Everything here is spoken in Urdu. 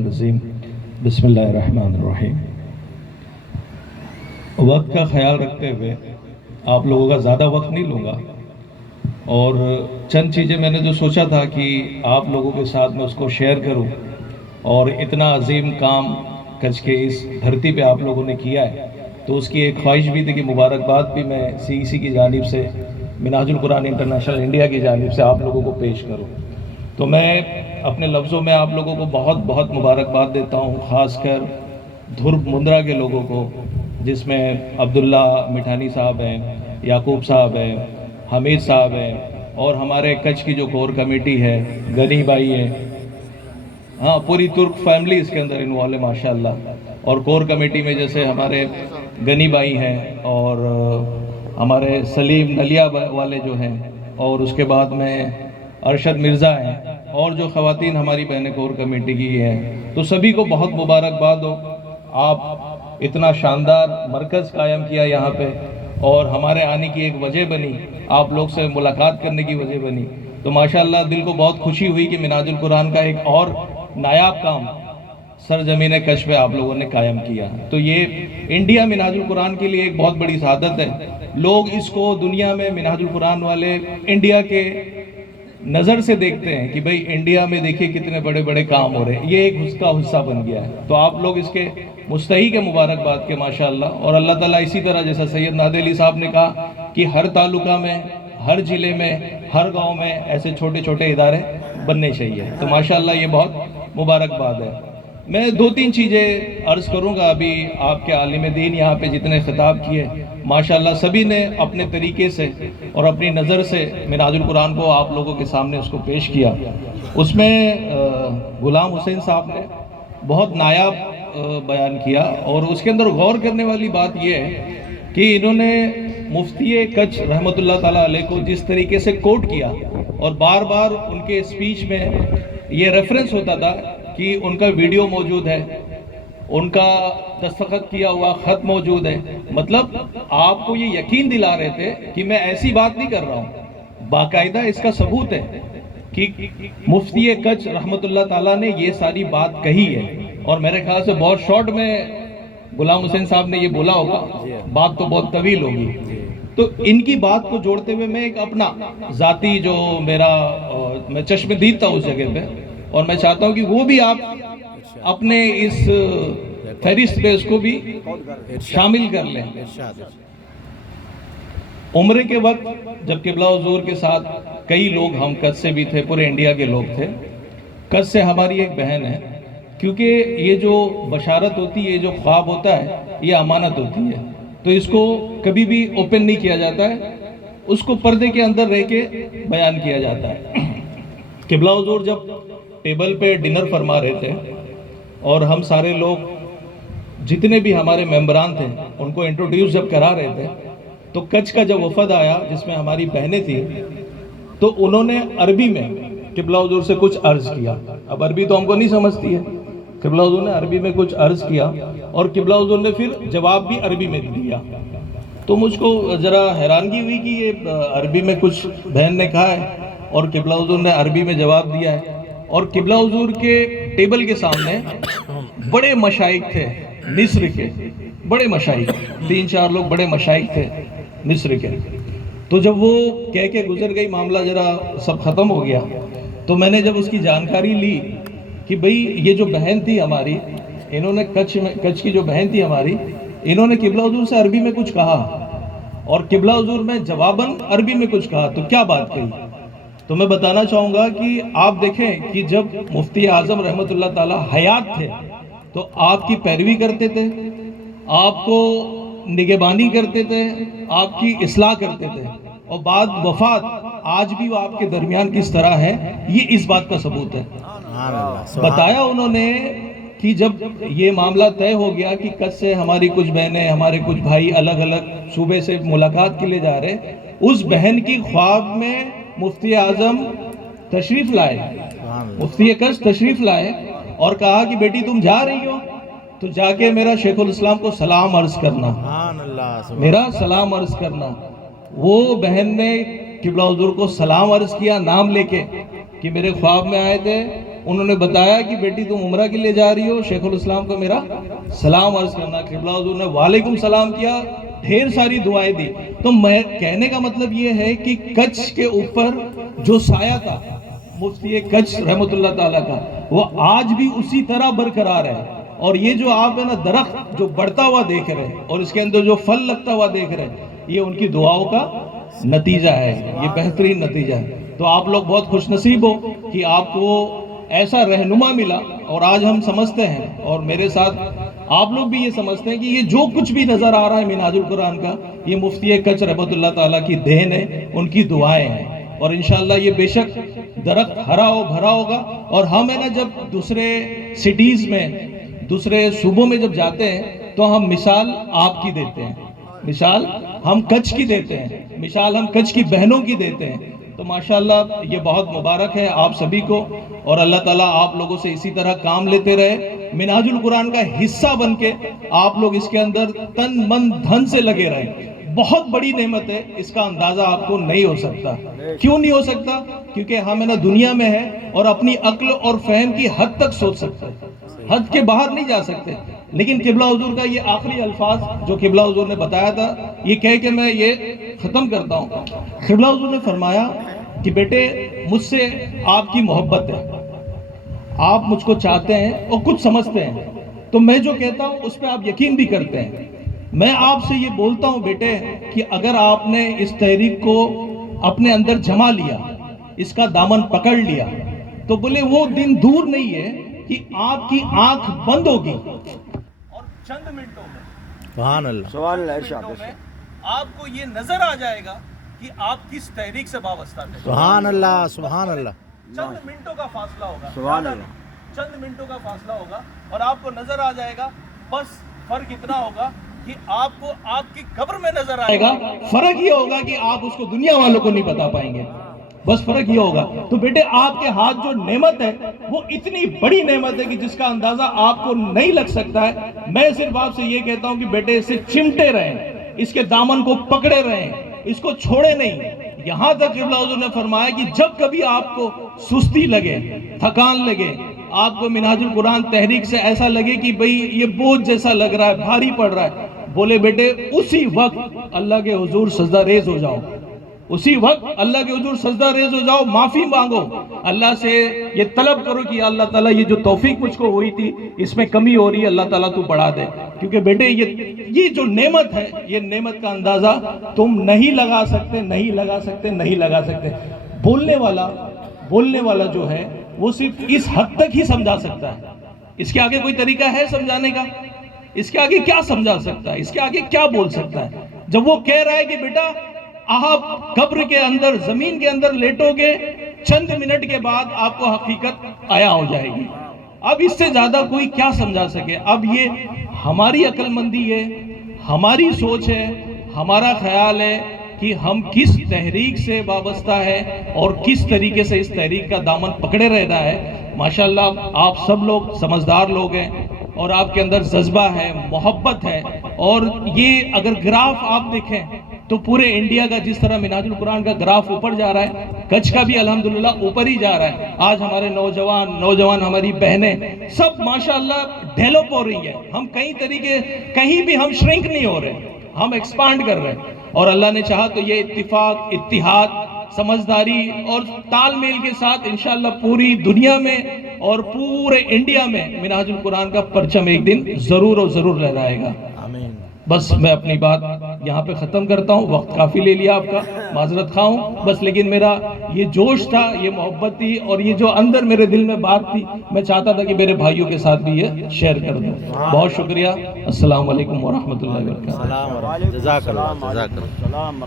الرجیم بسم اللہ الرحمن الرحیم۔ وقت کا خیال رکھتے ہوئے آپ لوگوں کا زیادہ وقت نہیں لوں گا، اور چند چیزیں میں نے جو سوچا تھا کہ آپ لوگوں کے ساتھ میں اس کو شیئر کروں، اور اتنا عظیم کام کچھ کے اس دھرتی پہ آپ لوگوں نے کیا ہے، تو اس کی ایک خواہش بھی تھی کہ مبارکباد بھی میں CEC کی جانب سے، منہاج القرآن انٹرنیشنل انڈیا کی جانب سے آپ لوگوں کو پیش کروں۔ تو میں اپنے لفظوں میں آپ لوگوں کو بہت بہت مبارکباد دیتا ہوں، خاص کر دھرب مندرا کے لوگوں کو، جس میں عبداللہ مٹھانی صاحب ہیں، یعقوب صاحب ہیں، حمید صاحب ہیں، اور ہمارے کچھ کی جو کور کمیٹی ہے، غنی بھائی ہیں، ہاں پوری ترک فیملی اس کے اندر انوالو ہے ماشاءاللہ۔ اور کور کمیٹی میں جیسے ہمارے غنی بھائی ہیں، اور ہمارے سلیم نلیا والے جو ہیں، اور اس کے بعد میں ارشد مرزا ہیں، اور جو خواتین ہماری بہنیں کور کمیٹی کی ہیں، تو سبھی کو بہت مبارکباد ہو۔ آپ اتنا شاندار مرکز قائم کیا یہاں پہ، اور ہمارے آنے کی ایک وجہ بنی، آپ لوگ سے ملاقات کرنے کی وجہ بنی، تو ماشاءاللہ دل کو بہت خوشی ہوئی کہ منہاج القرآن کا ایک اور نایاب کام سرزمین کچھ پہ آپ لوگوں نے قائم کیا۔ تو یہ انڈیا منہاج القرآن کے لیے ایک بہت بڑی سعادت ہے۔ لوگ اس کو دنیا میں منہاج القرآن والے انڈیا کے نظر سے دیکھتے ہیں کہ بھئی انڈیا میں دیکھیے کتنے بڑے بڑے کام ہو رہے ہیں، یہ ایک اس کا حصہ بن گیا ہے۔ تو آپ لوگ اس کے مستحق کے مبارکباد کے ماشاءاللہ، اور اللہ تعالیٰ اسی طرح جیسا سید نادر علی صاحب نے کہا کہ ہر تعلقہ میں، ہر ضلع میں، ہر گاؤں میں ایسے چھوٹے چھوٹے ادارے بننے چاہیے، تو ماشاءاللہ یہ بہت مبارکباد ہے۔ میں دو تین چیزیں عرض کروں گا۔ ابھی آپ کے عالم دین یہاں پہ جتنے خطاب کیے ماشاءاللہ سبھی نے اپنے طریقے سے اور اپنی نظر سے منہاج القرآن کو آپ لوگوں کے سامنے اس کو پیش کیا۔ اس میں غلام حسین صاحب نے بہت نایاب بیان کیا، اور اس کے اندر غور کرنے والی بات یہ ہے کہ انہوں نے مفتی کچھ رحمۃ اللہ تعالیٰ علیہ کو جس طریقے سے کوٹ کیا، اور بار بار ان کے اسپیچ میں یہ ریفرنس ہوتا تھا کہ ان کا ویڈیو موجود ہے، ان کا دستخط کیا ہوا خط موجود ہے، مطلب آپ کو یہ یقین دلا رہے تھے کہ میں ایسی بات نہیں کر رہا ہوں، باقاعدہ اس کا ثبوت ہے کہ مفتی کچھ رحمۃ اللہ تعالیٰ نے یہ ساری بات کہی ہے۔ اور میرے خیال سے بہت شارٹ میں غلام حسین صاحب نے یہ بولا ہوگا، بات تو بہت طویل ہوگی۔ تو ان کی بات کو جوڑتے ہوئے میں ایک اپنا ذاتی جو میں چشم دید تھا اس جگہ پہ، اور میں چاہتا ہوں کہ وہ بھی آپ اپنے اس فہرست پہ اس کو بھی شامل کر لیں۔ عمرے کے وقت جب قبلہ حضور کے ساتھ کئی لوگ، ہم کچھ سے بھی تھے، پورے انڈیا کے لوگ تھے، کچھ سے ہماری ایک بہن ہے، کیونکہ یہ جو بشارت ہوتی ہے، یہ جو خواب ہوتا ہے، یہ امانت ہوتی ہے، تو اس کو کبھی بھی اوپن نہیں کیا جاتا ہے، اس کو پردے کے اندر رہ کے بیان کیا جاتا ہے۔ قبلہ حضور جب ٹیبل پہ ڈنر فرما رہے تھے، اور ہم سارے لوگ جتنے بھی ہمارے ممبران تھے ان کو انٹروڈیوس جب کرا رہے تھے، تو کچھ کا جب وفد آیا جس میں ہماری بہنیں تھیں، تو انہوں نے عربی میں قبلہ حضور سے کچھ عرض کیا۔ اب عربی تو ہم کو نہیں سمجھتی ہے، قبلہ حضور نے عربی میں کچھ عرض کیا، اور قبلہ حضور نے پھر جواب بھی عربی میں دیا۔ تو مجھ کو ذرا حیرانگی ہوئی کہ یہ عربی میں کچھ بہن نے کہا ہے، اور قبلہ حضور نے عربی میں جواب دیا ہے، اور قبلہ حضور کے ٹیبل کے سامنے بڑے مشائخ تھے مصر کے، بڑے مشائخ، 3-4 لوگ بڑے مشائخ تھے مصر کے۔ تو جب وہ کہہ کے گزر گئی، معاملہ ذرا سب ختم ہو گیا، تو میں نے جب اس کی جانکاری لی کہ بھئی یہ جو بہن تھی ہماری، انہوں نے کچھ کی جو بہن تھی ہماری، انہوں نے قبلہ حضور سے عربی میں کچھ کہا، اور قبلہ حضور میں جواباً عربی میں کچھ کہا، تو کیا بات کہی؟ تو میں بتانا چاہوں گا کہ آپ دیکھیں کہ جب مفتی اعظم رحمۃ اللہ تعالیٰ حیات تھے تو آپ کی پیروی کرتے تھے، آپ کو نگہبانی کرتے تھے، آپ کی اصلاح کرتے تھے، اور بعد وفات آج بھی وہ آپ کے درمیان کس طرح ہے، یہ اس بات کا ثبوت ہے۔ بتایا انہوں نے کہ جب یہ معاملہ طے ہو گیا کہ کچھ سے ہماری کچھ بہنیں، ہمارے کچھ بھائی الگ الگ صوبے سے ملاقات کے لیے جا رہے، اس بہن کی خواب میں مفتی اعظم تشریف لائے، مفتی کچھ تشریف لائے، اور کہا کہ بیٹی تم جا رہی ہو تو جا کے میرا شیخ الاسلام کو سلام عرض کرنا، میرا سلام عرض کرنا۔ وہ بہن نے قبلہ حضور کو سلام عرض کیا نام لے کے کہ میرے خواب میں آئے تھے انہوں نے بتایا کہ بیٹی تم عمرہ کے لیے جا رہی ہو، شیخ الاسلام کو میرا سلام عرض کرنا۔ قبلہ حضور نے وعلیکم سلام کیا، ڈھیر ساری دعائیں دی۔ تو میں کہنے کا مطلب یہ ہے کہ کچھ کے اوپر جو سایہ تھا مفتی کچھ رحمت اللہ تعالیٰ کا، وہ آج بھی اسی طرح برقرار ہے۔ اور یہ جو آپ ہے نا درخت جو بڑھتا ہوا دیکھ رہے ہیں اور اس کے اندر جو پھل لگتا ہوا دیکھ رہے ہیں، یہ ان کی دعاؤں کا نتیجہ ہے، یہ بہترین نتیجہ ہے۔ تو آپ لوگ بہت خوش نصیب ہو کہ آپ کو ایسا رہنما ملا، اور آج ہم سمجھتے ہیں اور میرے ساتھ آپ لوگ بھی یہ سمجھتے ہیں کہ یہ جو کچھ بھی نظر آ رہا ہے منہاج القرآن کا، یہ مفتی کچھ رحمت اللہ تعالیٰ کی دین ہے، ان کی دعائیں ہیں۔ اور انشاءاللہ یہ بے شک درخت ہرا ہو بھرا ہوگا۔ اور ہم ہے نا جب دوسرے سٹیز میں، دوسرے صوبوں میں جب جاتے ہیں تو ہم مثال آپ کی دیتے ہیں، مثال ہم کچھ کی دیتے ہیں، مثال ہم کچھ کی بہنوں کی دیتے ہیں۔ تو ماشاءاللہ یہ بہت مبارک ہے آپ سبھی کو، اور اللہ تعالیٰ آپ لوگوں سے اسی طرح کام لیتے رہے، منہاج القرآن کا حصہ بن کے آپ لوگ اس کے اندر تن من دھن سے لگے رہے۔ بہت بڑی نعمت ہے، اس کا اندازہ آپ کو نہیں ہو سکتا۔ کیوں نہیں ہو سکتا؟ کیونکہ ہم ہے نا دنیا میں ہیں اور اپنی عقل اور فہم کی حد تک سوچ سکتے ہیں، حد کے باہر نہیں جا سکتے۔ لیکن قبلہ حضور کا یہ آخری الفاظ جو قبلہ حضور نے بتایا تھا، یہ کہہ کے میں یہ ختم کرتا ہوں۔ قبلہ حضور نے فرمایا کہ بیٹے مجھ سے آپ کی محبت ہے، آپ مجھ کو چاہتے ہیں اور کچھ سمجھتے ہیں، تو میں جو کہتا ہوں اس پہ آپ یقین بھی کرتے ہیں۔ میں آپ سے یہ بولتا ہوں بیٹے کہ اگر آپ نے اس تحریک کو اپنے اندر جما لیا، اس کا دامن پکڑ لیا، تو بولے وہ دن دور نہیں ہے کہ آپ کی آنکھ بند ہوگی اور چند منٹوں میں، سبحان اللہ، سبحان اللہ، آپ کو یہ نظر آ جائے گا کہ آپ کس تحریک سے وابستہ ہیں۔ سبحان اللہ، سبحان اللہ، چند منٹوں کا فاصلہ ہوگا، سبحان اللہ، چند منٹوں کا فاصلہ ہوگا اور آپ کو نظر آ جائے گا۔ بس فرق اتنا ہوگا کہ آپ کو آپ کی قبر میں نظر آئے گا، فرق یہ ہوگا کہ آپ اس کو دنیا والوں کو نہیں بتا پائیں گے، بس فرق یہ ہوگا۔ تو بیٹے آپ کے ہاتھ جو نعمت ہے وہ اتنی بڑی نعمت ہے کہ جس کا اندازہ آپ کو نہیں لگ سکتا ہے۔ میں صرف آپ سے یہ کہتا ہوں کہ بیٹے اسے چمٹے رہیں، اس کے دامن کو پکڑے رہیں، اس کو چھوڑے نہیں۔ یہاں تک قبلہ حضور نے فرمایا کہ جب کبھی آپ کو سستی لگے، تھکان لگے، آپ کو منہاج القرآن تحریک سے ایسا لگے کہ بھئی یہ بوجھ جیسا لگ رہا ہے، بھاری پڑ رہا ہے، بولے بیٹے اسی وقت اللہ کے حضور سجدہ ریز ہو جاؤ، اسی وقت اللہ کے حضور سجدہ ریز ہو جاؤ، معافی مانگو، اللہ سے یہ طلب کرو کہ اللہ تعالیٰ یہ جو توفیق مجھ کو ہوئی تھی اس میں کمی ہو رہی ہے، اللہ تعالیٰ تو بڑھا دے۔ کیونکہ بیٹے یہ جو نعمت ہے، یہ نعمت کا اندازہ تم نہیں لگا سکتے، نہیں لگا سکتے، نہیں لگا سکتے۔ بولنے والا جو ہے وہ صرف اس حد تک ہی سمجھا سکتا ہے، اس کے آگے کوئی طریقہ ہے سمجھانے کا؟ اس کے آگے کیا سمجھا سکتا ہے؟ اس کے آگے کیا بول سکتا ہے؟ جب وہ کہہ رہا ہے کہ بیٹا آپ قبر کے اندر، زمین کے اندر لیٹو گے، چند منٹ کے بعد آپ کو حقیقت عیاں ہو جائے گی۔ اب اس سے زیادہ کوئی کیا سمجھا سکے؟ اب یہ ہماری عقل مندی ہے، ہماری سوچ ہے، ہمارا خیال ہے کہ ہم کس تحریک سے وابستہ ہے اور کس طریقے سے اس تحریک کا دامن پکڑے رہنا ہے۔ ماشاءاللہ آپ سب لوگ سمجھدار لوگ ہیں اور آپ کے اندر جذبہ ہے، محبت ہے، اور یہ اگر گراف آپ دیکھیں تو پورے انڈیا کا جس طرح منہاج القرآن کا گراف اوپر جا رہا ہے، کچھ کا بھی الحمدللہ اوپر ہی جا رہا ہے۔ آج ہمارے نوجوان ہماری بہنیں سب ماشاءاللہ ڈیولپ ہو رہی ہے۔ ہم کہیں بھی ہم شرنک نہیں ہو رہے، ہم ایکسپانڈ کر رہے ہیں، اور اللہ نے چاہا تو یہ اتفاق، اتحاد، سمجھداری اور تال میل کے ساتھ انشاءاللہ پوری دنیا میں اور پورے انڈیا میں منہاج القرآن کا پرچم ایک دن ضرور اور ضرور لہرائے گا۔ آمین۔ بس میں اپنی بات یہاں پہ ختم کرتا ہوں، وقت کافی لے لیا آپ کا، معذرت خواہ ہوں بس، لیکن میرا یہ جوش تھا، یہ محبت تھی، اور یہ جو اندر میرے دل میں بات تھی، میں چاہتا تھا کہ میرے بھائیوں کے ساتھ بھی یہ شیئر کر دوں۔ بہت شکریہ، السلام علیکم ورحمۃ اللہ وبرکاتہ۔ جزاک اللہ، جزاک اللہ۔